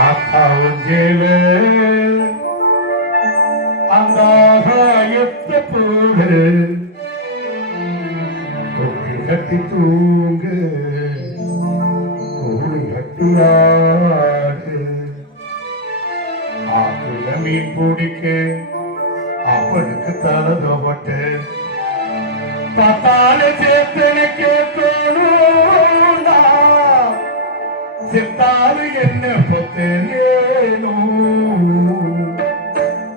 ஆத்தா உஞ்சேல அந்த ஆகாயத்த போல தொட்டி கட்டி தூங்கு தோழி கட்டியாடு ஆத்துல மீன் பிடிக்க அப்பனுக்கு தலை தோப்பட்டு பத்தால சேர்த்தனை கேட்கணும்டா செத்தாலு என்ன பொத்தேனும்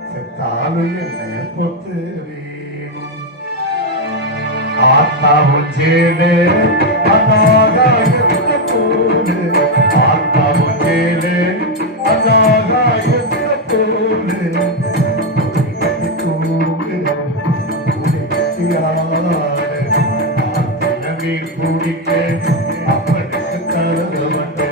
செத்தாலு என்ன பொத்தேனும் ஆத்தா உஞ்சேலே அதாகாயத்த போலே ஆத்தா உஞ்சேலே அதாகாயத்த போலே குடிக்க அப்பனுக்கு தரது வந்து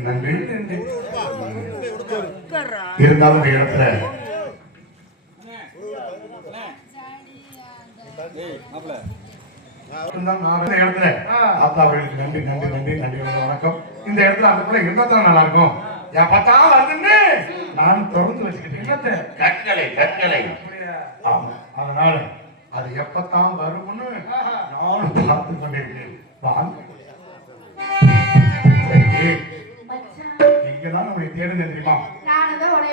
நன்றி. இருந்தாலும் இடத்துல நன்றி நன்றி நன்றி நன்றி வணக்கம். இந்த இடத்துல அந்த பிள்ளை இருந்தா நல்லா இருக்கும். நான் தொடர்ந்து வச்சுக்கிட்டேன். கற்களை கற்களை அதனால அது எப்பத்தான் வரும்னு நானும் பார்த்து கொண்டிருக்கேன். வாங்க. சரி, நீங்கதான் நம்மளை தேடுனேன் தெரியுமா?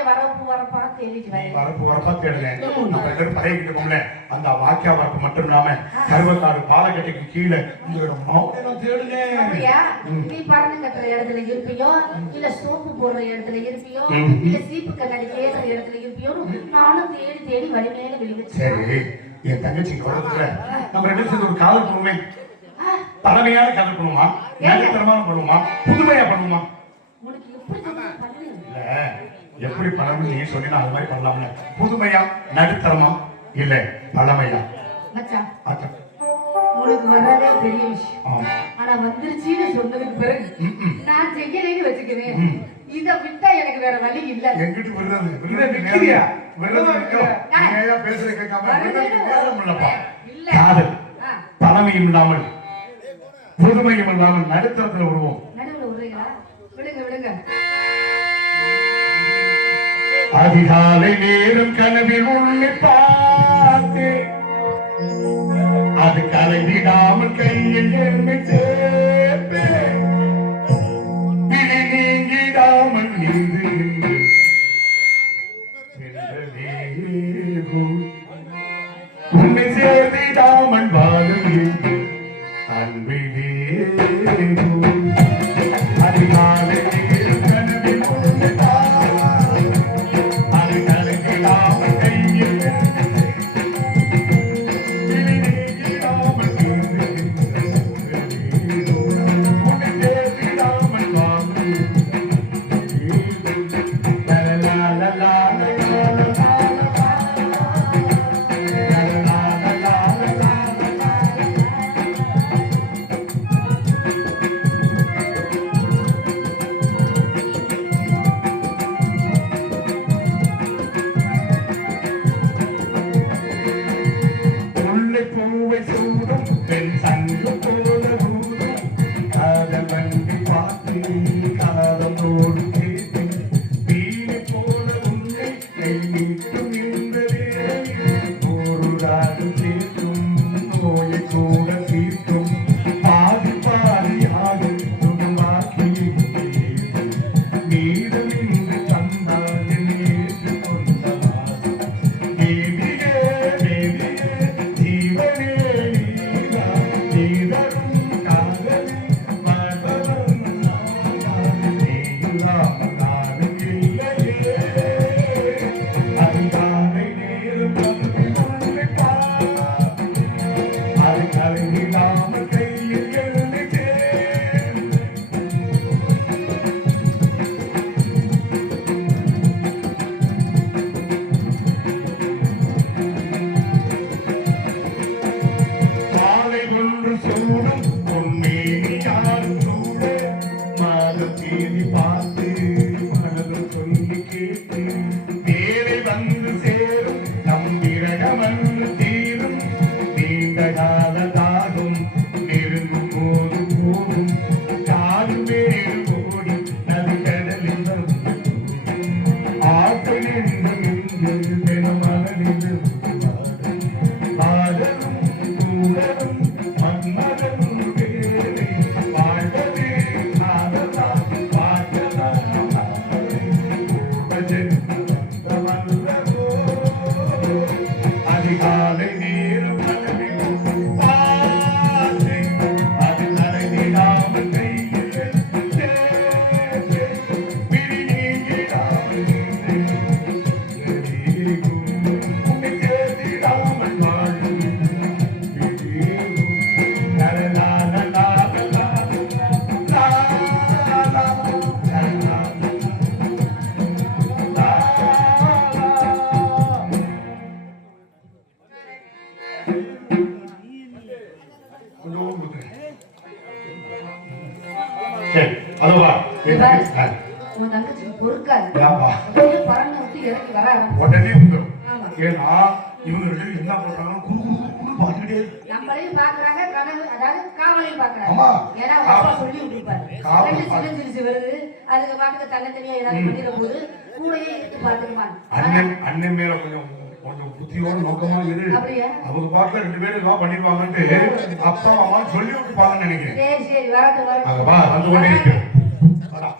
வரப்பு வரப்பா தேடுனேன். நம்ம எல்லாரும் பழகிட்டு இருக்கோம்ல, அந்த வாக்கியா வரப்பு மட்டும் இல்லாம கருவக்காடு பாலக்கட்டைக்கு கீழே உங்களோட மாவட்டம் தேடுனேன். நீ பறந்து கட்டுற இடத்துல இருப்பியோ, இல்ல சோப்பு போடுற இடத்துல இருப்பியோ, இல்ல சீப்பு கண்ணாடி கேட்கிற இடத்துல இருப்பியோ, நானும் தேடி தேடி வழிமேல விழுந்துச்சு. சரி, என் தங்கச்சி குழந்தை நம்ம ரெண்டு சேர்ந்து ஒரு காதல் பண்ணுமே. பழமையான காதல் பண்ணுமா, நடுத்தரமான பண்ணுமா, புதுமையா பண்ணுமா? உனக்கு எப்படி பண்ணு? இல்ல, எப்படி பண்ணணும் நீ சொன்னா அது மாதிரி பண்ணலாம்ல. புதுமையா, நடுத்தரமா, இல்ல பழமையா? மச்சான், உனக்கு வராதே பெரிய விஷயம். ஆனா வந்துருச்சுன்னு சொன்னதுக்கு பிறகு நான் செய்யலைன்னு வச்சுக்கிறேன். இத விட்டா எனக்கு வேற வழி இல்ல. எங்கிட்டு விடுறது? விடுறியா? விடுறது பேசுற கேட்காம நேரம் இல்லப்பா. காதல் பழமையும் இல்லாமல் புதுமையும் இல்லாமல் நடுத்தரத்துல விடுவோம். நடுவுல விடுறீங்களா? விடுங்க விடுங்க. அதிகாலை நேரம் கனவில் உன்னை பார்த்து அது கலைவிடாமல் கையில் என்னை சேர்ப்பேன். விழி நீங்கிடாமல் நின்று உன்னை சேர்த்திடாமல் வாழும் அன்பிலே அதிகாலை நேரம் கனவில் உன்னை உடனே வந்துடும். ஏன்னா இவங்க என்ன பண்றாங்க, பாத்துக்கிட்டே நம்மளையும் பாக்குறாங்க, கனவு அதாவது காவலையும் பாக்குறாங்க. ஏன்னா அப்பா சொல்லி விட்டுருப்பாரு வருது, அதுக்கு பாட்டுக்கு தனித்தனியா ஏதாவது பண்ணிட போது கூடையே எடுத்து பாத்துக்குமா. அண்ணன் மேல கொஞ்சம் கொஞ்சம் புத்தியோட நோக்கமா இரு. அப்படியா? அவங்க பாட்டுல 2 பேரும் எல்லாம் பண்ணிடுவாங்கன்ட்டு அப்பா அம்மா சொல்லி விட்டுப்பாங்கன்னு நினைக்கிறேன். சரி சரி வரட்டும் அங்க வரட்டும். வா, வந்து கொண்டே இருக்கு. வாடா.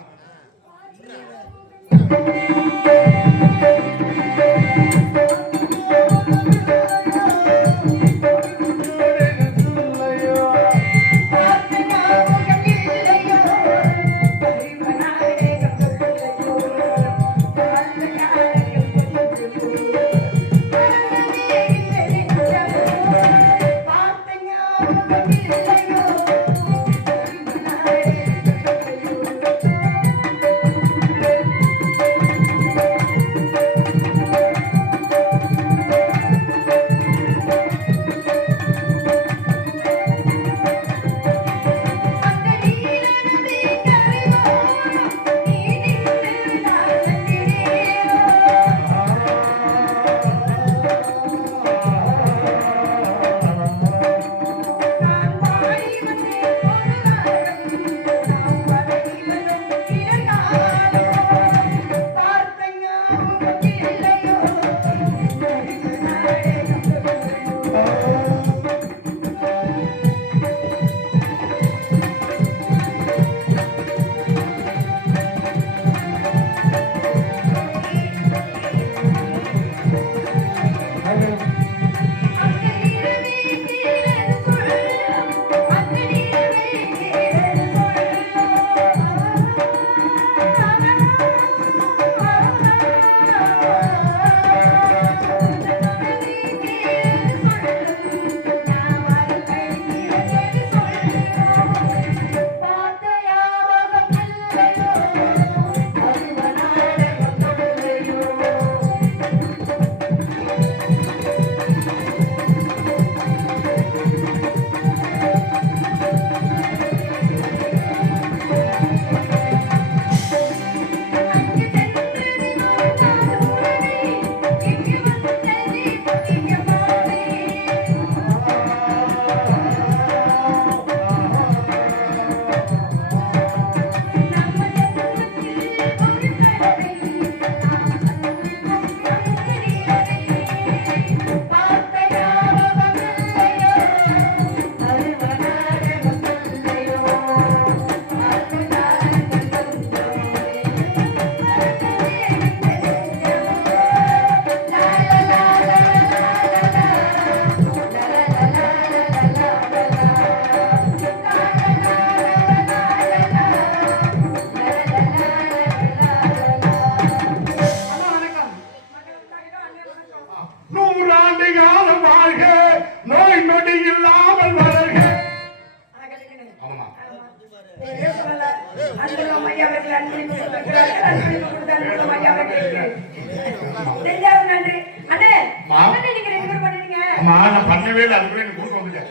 அம்மா நான் பண்ணவே இல்லை, அதுக்குள்ள எனக்கு கொடுக்க வந்துட்டேன்.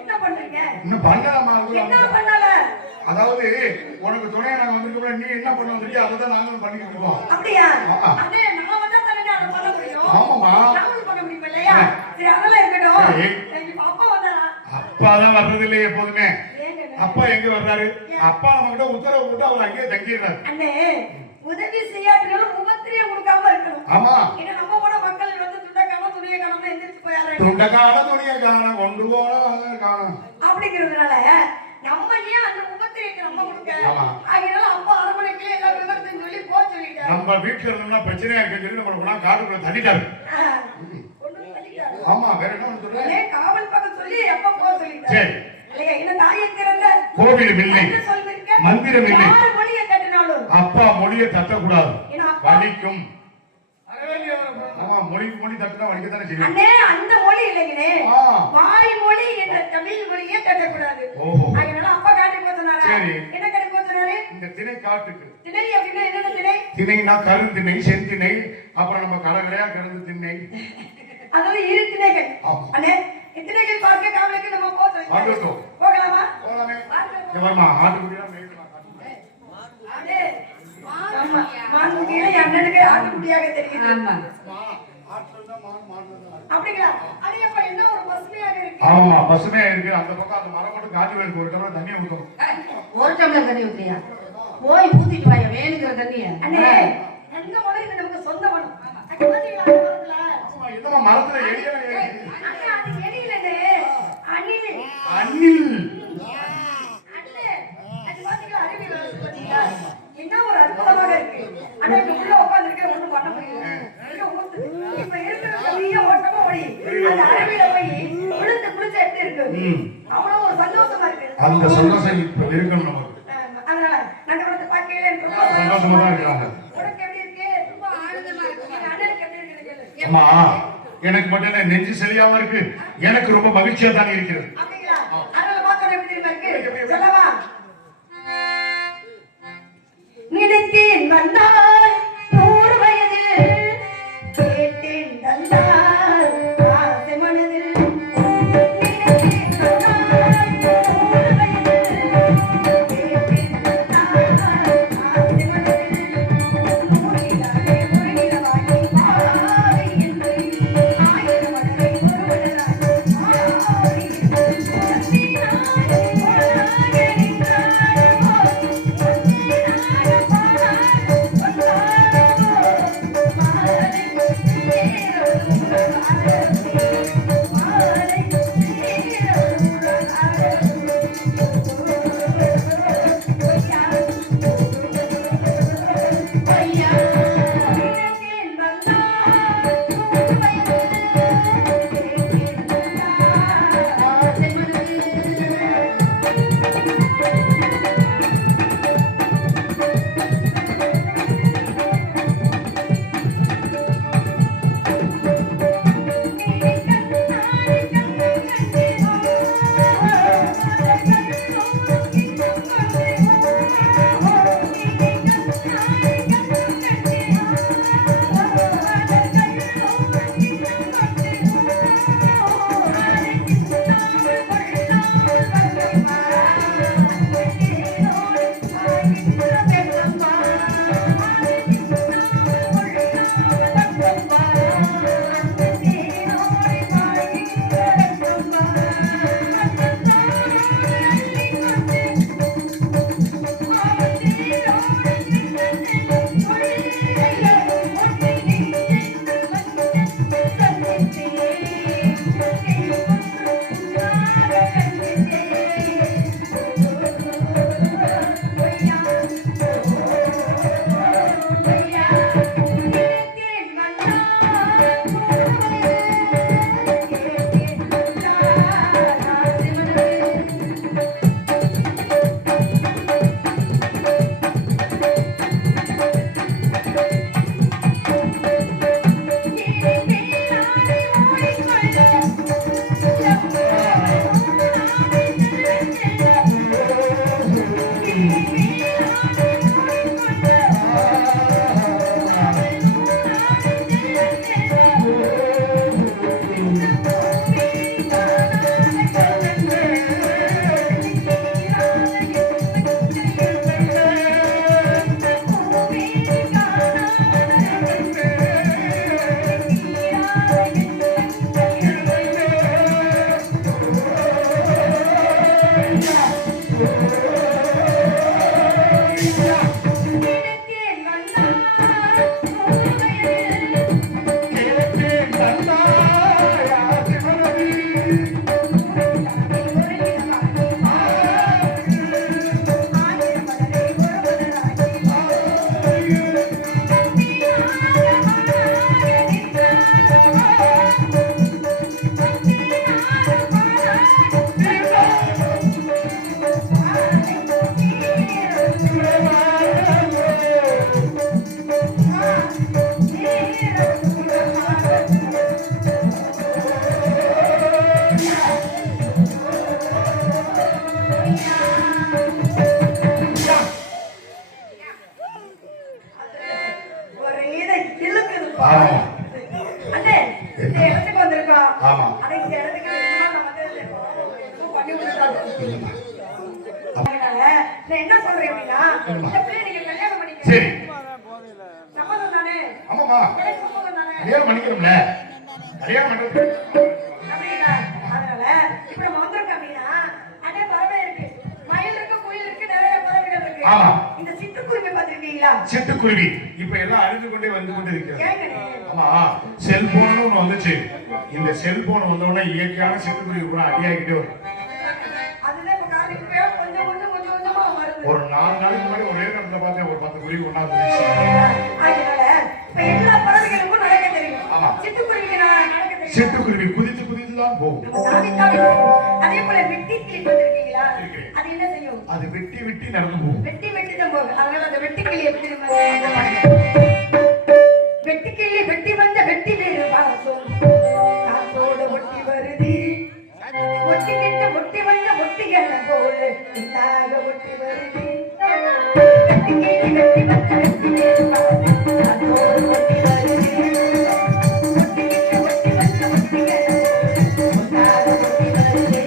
என்ன பண்றீங்க? இன்னும் பண்ணலாமா? என்ன பண்ணல? அதாவது உனக்கு துணையா நாங்க வந்திருக்கோம், நீ என்ன பண்ண வந்திருக்கியோ அதை தான் நாங்களும் பண்ணிக்கிட்டு இருக்கோம். அப்படியா? அண்ணே நான் வந்தா தானே அதை பண்ண முடியும். ஆமாமா, நாங்களும் பண்ண முடியும் இல்லையா? சரி அதெல்லாம் இருக்கட்டும். இப்ப அப்பா வந்தாரா? அப்பா தான் வர்றது இல்லையே எப்போதுமே. அப்பா எங்க வர்றாரு? அப்பா நம்ம கிட்ட உத்தரவு போட்டு அவர் அங்கேயே தங்கிடுறாரு. அண்ணே உதவி செய்யாட்டினாலும் உபத்திரிய கொடுக்காம இருக்கணும். ஆமா, ஏன்னா நம்ம கூட மக்கள் வந்து துண்டக்காம துணியை காணாம எந்திரிச்சு போயாரு. துண்டக்கான துணியை காணோம், கொண்டு போன காணோம் அப்படிங்கிறதுனால நம்ம ஏன் அந்த உபத்திரியத்தை நம்ம கொடுக்க? அதனால அப்பா அரமனைக்குள்ளே எல்லா விவரத்தையும் சொல்லி போக சொல்லிட்டாரு. நம்ம வீட்டுல இருந்தோம்னா பிரச்சனையா இருக்குன்னு சொல்லி நம்ம காட்டுக்குள்ள தள்ளிட்டாரு. ஆமா, வேற என்ன சொல்றேன்? காவல் பக்கம் சொல்லி அப்பா போக சொல்லிட்டாரு. சரி, கோவில் இல்லை, மந்திரம் இல்லை, மொழியை கட்டினாலும் அப்பா மொழியை தட்டக்கூடாது, வலிக்கும். மொழி தட்டினா வலிக்கத்தானே செய்யும். அண்ணே அந்த மொழி இல்லைங்கனே, வாய் மொழி என்ற தமிழ் மொழியே கட்டக்கூடாது. அதனால அப்பா காட்டி போறாரு. சரி, என்ன காட்டி போறாரு? இந்த திணை காட்டுக்கு. திணை அப்படினா என்ன திணை? திணைனா கருந்திணை, செந்திணை, அப்புறம் நம்ம கடலையா கருந்து திணை, அதாவது இரு திணைகள். அண்ணே திணைகள் பார்க்க காவலுக்கு நம்ம போறோம். போகலாமா? போகலாமே. வரமா ஆட்டுக்குடியா மேய்க்கலாம். அண்ணே ஆமா, மான்குட்டியே அண்ணனுக்கு ஆட்டுக்குடியாக தெரியுது. ஆமா, அப்படிங்களா? அடி அப்ப என்ன ஒரு பசுமையாக இருக்கு. ஆமா, பசுமையா இருக்கு. அந்த பக்கம் அந்த மரம் மட்டும் காட்டி வேறு ஒரு டம்ளர் தண்ணி ஊத்தணும். ஒரு டம்ளர் தண்ணி ஊத்தியா? போய் ஊத்திட்டு வாங்க வேணுங்கிற தண்ணிய. அண்ணே எந்த மனம் இது நமக்கு சொந்த மனம். பாத்தீங்களா அந்த மரத்துல மரத்துல எலியா இருக்கு. அண்ணா, அது எலி இல்லைண்ணே. அணிலு. அணில். அண்ணே, அது பாத்தீங்களா, அருவியில வருது பாத்தீங்களா? என்ன ஒரு அற்புதமாக இருக்கு. ஆனா இங்க உள்ள உட்கார்ந்திருக்கேன், ஒண்ணும் பண்ண முடியல. இங்க ஊத்து. இப்ப இருக்கிற பெரிய ஓட்டமா ஓடி அந்த அருவியில போய் விழுந்து குளிச்சா எப்படி இருக்கு? அவ்வளவு ஒரு சந்தோஷமா இருக்கு. அந்த சந்தோஷம் இப்ப இருக்கணும் நமக்கு. அதனால நாங்க வந்து பார்க்கல எனக்கு ரொம்ப சந்தோஷமா தான் இருக்காங்க. உனக்கு எப்படி இருக்கு? ரொம்ப ஆனந்தமா இருக்கு. எங்க அண்ணனுக்கு எப்படி இருக்குன்னு கேளு. அம்மா, எனக்கு மட்டும் என்ன நெஞ்சு சரியாம இருக்கு. எனக்கு ரொம்ப மகிழ்ச்சியா தான் இருக்கிறது. அப்படிங்களா? அதனால பார்த்தோம் எப்படி தெரியுமா இருக்கு? சொல்லவா? நினைத்தேன் வந்தாய் நூறு வயதில், கேட்டேன் தந்தாய் ஆசை மனதில். நினைத்தேன் வந்தாய் நூறு வயதில், கேட்டேன் தந்தாய் ஆசை மனதில். நூறிலாவே ஒரு நிலவாகி மாறி என்று, ஆயிரம் மடலை ஒருவனாய் மாறி என்று. என்ன சொல்றேன் அப்படின்னா இந்த பிள்ளை நீங்க கல்யாணம் பண்ணிக்க. சரி. சம்மதம் தானே? ஆமாமா. சம்மதம் தானே? கல்யாணம் பண்ணிக்கிறோம்ல. கல்யாணம் பண்றது அப்படிங்களா? அதனால இப்ப நம்ம வந்திருக்கோம் அப்படின்னா அதே பறவை இருக்கு, மயில் இருக்கு, குயில் இருக்கு, நிறைய பறவைகள் இருக்கு. ஆமா. இந்த சிட்டுக்குருவி பாத்திருக்கீங்களா? சிட்டு சிட்டுக்குருவி இப்ப எல்லாம் அறிந்து கொண்டே வந்து கொண்டிருக்கிறது. ஏங்கண்ணே? ஆமா, செல்போன் ஒண்ணு வந்துச்சு. இந்த செல்போன் வந்தோடனே இயற்கையான சிட்டுக்குருவி கூட அடியாகிட்டே வரும். அதுதான் இப்ப காலையில கொஞ்சமா வருது. ஒரு 4 நாளைக்கு முன்னாடி ஒரே இடத்துல பார்த்தேன், ஒரு 10 குருவி ஒண்ணா இருந்துச்சு. அதனால இப்ப எல்லா பறவைகளுக்கும் நடக்க தெரியும். ஆமா. சிட்டுக்குருவிக்கு நடக்க தெரியும். சிட்டுக்குருவி குதித்து குதித்து தான் போகும். தாவி போகும். அதே போல வெட்டுக்கிளி பார்த்திருக்கீங்களா? இருக்கிறேன். அது என்ன செய்யும்? அது வெட்டி வெட்டி நடந்து போகும். வெட்டி தான் போகும். அதனால அந்த வெட்டுக்கிளி எப்படி தெரியுமா? வெட்டுக்கிளி வெட்டி வந்த வெட்டி வேறு வாசம் காத்தோட ஒட்டி வருதி ஒட்டிக்கிட்ட ஒட்டி வந்த ஒட்டிகள போல இல்லாத ஒட்டி வருதி வெட்டுக்கிளி வெட்டி வந்த வெட்டி வேறு வாசம் காத்தோட ஒட்டி வருதி ஒட்டிக்கிட்ட ஒட்டி வந்த ஒட்டிகள போல இல்லாத ஒட்டி வருதி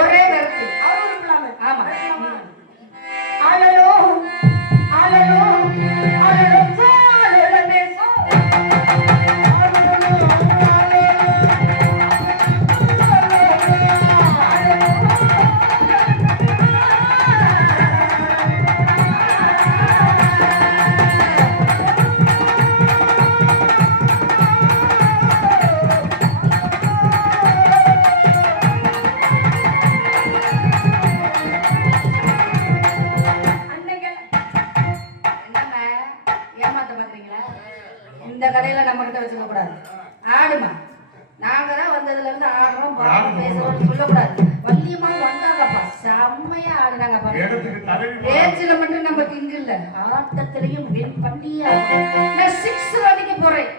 ஒரே விரட்டு. ஆமா. அழலோ அழலோ அழலோ சாலலமே இந்த கடையில நம்ம கிட்ட வச்சுக்க கூடாது. ஆடுமா நாங்க தான் வந்ததுல இருந்து ஆடுறோம் பாடுறோம் பேசுறோம்னு சொல்லக்கூடாது. வள்ளியம்மா வந்தாங்கப்பா, செம்மையா ஆடுனாங்கப்பா. இடத்துக்கு தலைவி பேச்சுல மட்டும் நம்ம கிங்கு இல்ல, ஆட்டத்திலையும் வின் பண்ணியா. நான் 6 அடிக்க போறேன்.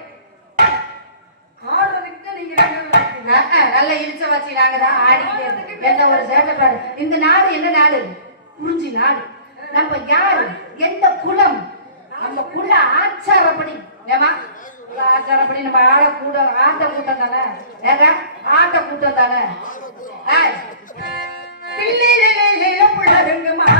ஆடுறதுக்கு தான் நீங்க 2 பேரும் இருக்கீங்க. நல்ல இழிச்ச வச்சு நாங்க தான் ஆடிக்கிட்டே என்ன ஒரு சேட்டை பாரு. இந்த நாடு என்ன நாடு? குறிஞ்சி நாடு. நம்ம யாரு, எந்த குலம், நம்ம குல ஆச்சாரப்படி ஏமா ஆச்சாரப்படி நம்ம ஆட்ட கூட்டம் தானே. ஏங்க ஆட்ட கூட்டம் தானே. பிள்ளையில புள்ளருங்கம்மா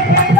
Thank you.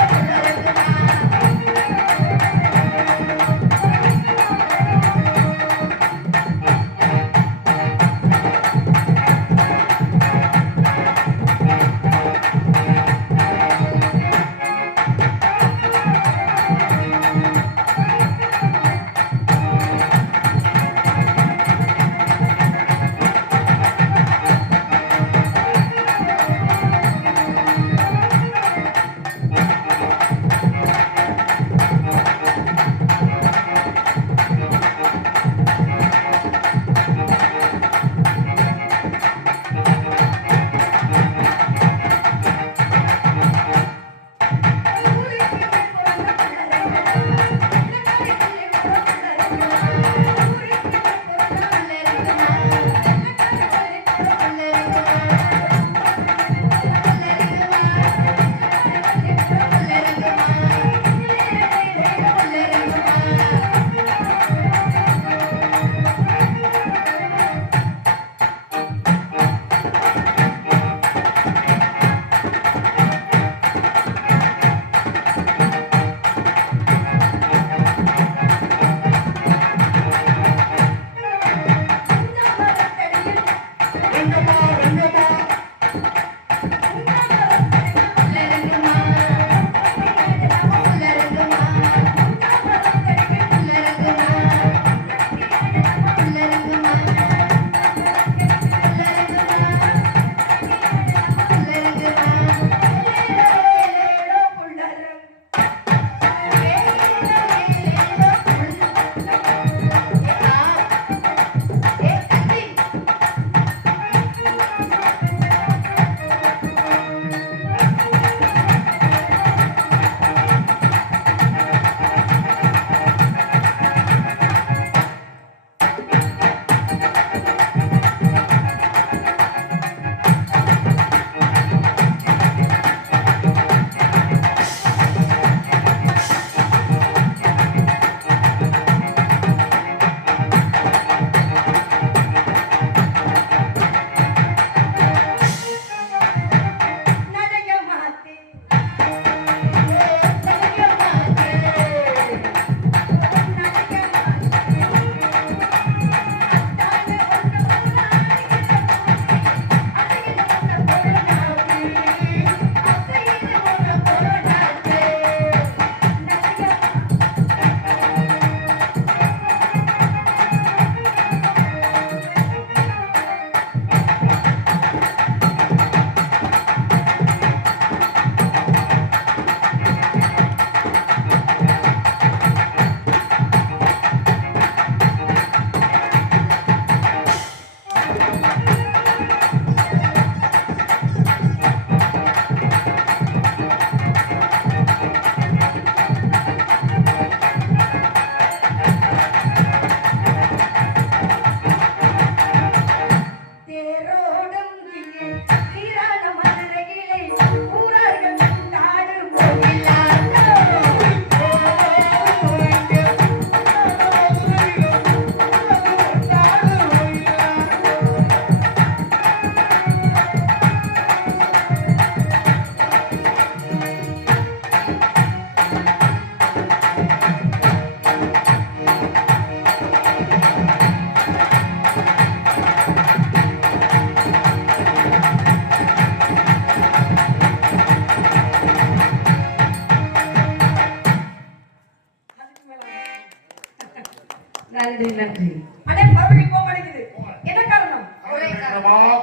நன்றி நன்றி. அண்ணே பறவைகள் போக மாட்டேங்குது. என்ன காரணம்?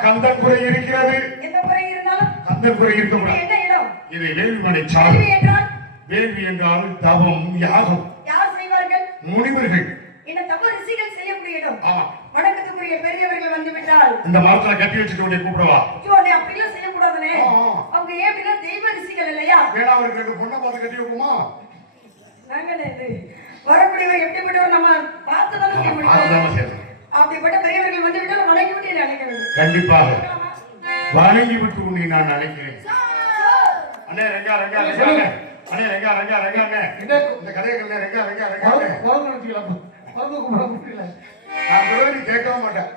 கந்தன் குறை இருக்கிறது. எந்த குறை இருந்தாலும் கந்தன் குறை இது இருக்கக்கூடாது. என்ன இடம்? இது வேள்விமனை சாலை. கேள்வி என்றால் வேள்வி என்றால் தவம் யாகம். யார் செய்வார்கள்? முனிவர்கள். என்ன தவ ரிஷிகள் செய்யக்கூடிய இடம். ஆமா. வணக்கத்துக்குரிய பெரியவர்கள் வந்து விட்டால் இந்த மரத்துல கட்டி வச்சுட்டு உடனே கூப்பிடுவா. ஐயோ அண்ணே அப்படிலாம் செய்யக்கூடாதுனே. அவங்க ஏன் அப்படின்னா தெய்வ ரிஷிகள் இல்லையா? வேணா அவருக்கு ரெண்டு பொண்ணை பார்த்து கட்டி வைப்போமா? நாங்களே இது வரக்கூடியவர் எப்படிப்பட்டவர் நம்ம பார்த்து தானே செய்ய முடியும். அப்படிப்பட்ட பெரியவர்கள் வந்து விட்டால் வணங்கி விட்டு என்னை அழைக்க வேண்டும். கண்டிப்பாக வணங்கி விட்டு உன்னை நான் அழைக்கிறேன். அண்ணே ரெங்கா ரெங்கா ரெங்கா அண்ணே. அண்ணே ரெங்கா ரெங்கா ரெங்கா அண்ணே. இந்த கதையை ரெங்கா ரெங்கா ரெங்கா அண்ணே. நான் கேட்கவும் மாட்டேன்.